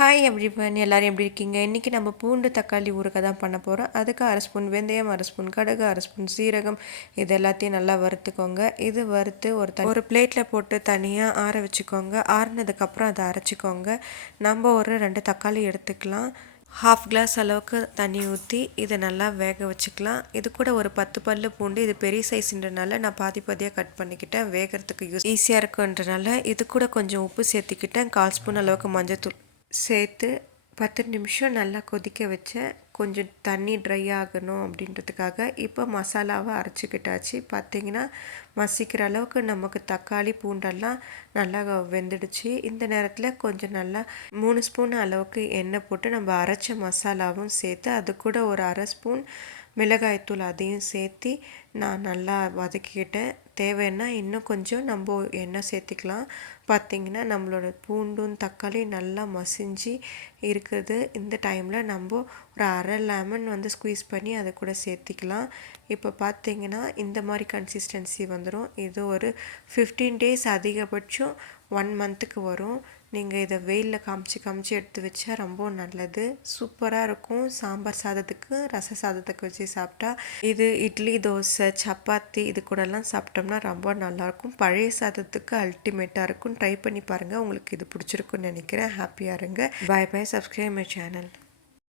Hi everyone, எல்லாரும் எப்படி இருக்கீங்க? இன்றைக்கி நம்ம பூண்டு தக்காளி ஊறுகாய் தான் பண்ண போகிறோம். அதுக்கு 1/2 ஸ்பூன் வெந்தயம், 1/2 ஸ்பூன் கடுகு, 1/2 ஸ்பூன் சீரகம், இது எல்லாத்தையும் நல்லா வறுத்துக்கோங்க. இது வறுத்து ஒரு பிளேட்டில் போட்டு தனியாக ஆற வச்சுக்கோங்க. ஆறுனதுக்கப்புறம் அதை அரைச்சிக்கோங்க. நம்ம ஒரு 2 தக்காளி எடுத்துக்கலாம். 1/2 கிளாஸ் அளவுக்கு தண்ணி ஊற்றி இதை நல்லா வேக வச்சுக்கலாம். இது கூட ஒரு 10 பல்லு பூண்டு, இது பெரிய சைஸ்ன்றனால நான் பாதி பாதியாக கட் பண்ணிக்கிட்டேன். வேகிறதுக்கு ஈஸியாக இருக்குன்றனால இது கூட கொஞ்சம் உப்பு சேர்த்துக்கிட்டேன். 1/4 ஸ்பூன் அளவுக்கு மஞ்சள்தூள் சேர்த்து 10 நிமிஷம் நல்லா கொதிக்க வச்சேன். கொஞ்சம் தண்ணி ட்ரை ஆகணும் அப்படின்றதுக்காக. இப்போ மசாலாவை அரைச்சிக்கிட்டாச்சு. பார்த்திங்கன்னா மசிக்கிற அளவுக்கு நமக்கு தக்காளி பூண்டெல்லாம் நல்லா வெந்துடுச்சு. இந்த நேரத்தில் கொஞ்சம் நல்லா 3 ஸ்பூன் அளவுக்கு எண்ணெய் போட்டு நம்ம அரைச்ச மசாலாவும் சேர்த்து அது கூட ஒரு 1/2 ஸ்பூன் மிளகாய்த்தூள் அதையும் சேர்த்து நான் நல்லா வதக்கிக்கிட்டேன். தேவைன்னா இன்னும் கொஞ்சம் நம்ம எண்ணெய் சேர்த்திக்கலாம். பார்த்திங்கன்னா நம்மளோட பூண்டும் தக்காளி நல்லா மசிஞ்சு இருக்குது. இந்த டைமில் நம்ம ஒரு 1/2 லெமன் ஸ்குவீஸ் பண்ணி அதை கூட சேர்த்திக்கலாம். இப்போ பார்த்திங்கன்னா இந்த மாதிரி கன்சிஸ்டன்சி வந்துடும். இது ஒரு 15 டேஸ், அதிகபட்சம் 1 மந்த்துக்கு வரும். நீங்கள் இதை வெயிலில் காமிச்சு எடுத்து வச்சா ரொம்ப நல்லது. சூப்பராக இருக்கும். சாம்பார் சாதத்துக்கு, ரச சாதத்துக்கு வச்சு சாப்பிட்டா, இது இட்லி, தோசை, சப்பாத்தி இது கூடலாம் சாப்பிட்டோம்னா ரொம்ப நல்லாயிருக்கும். பழைய சாதத்துக்கு அல்டிமேட்டாக இருக்கும். ட்ரை பண்ணி பாருங்கள். உங்களுக்கு இது பிடிச்சிருக்குன்னு நினைக்கிறேன். ஹாப்பியாக இருங்க. Bye bye. Subscribe my channel.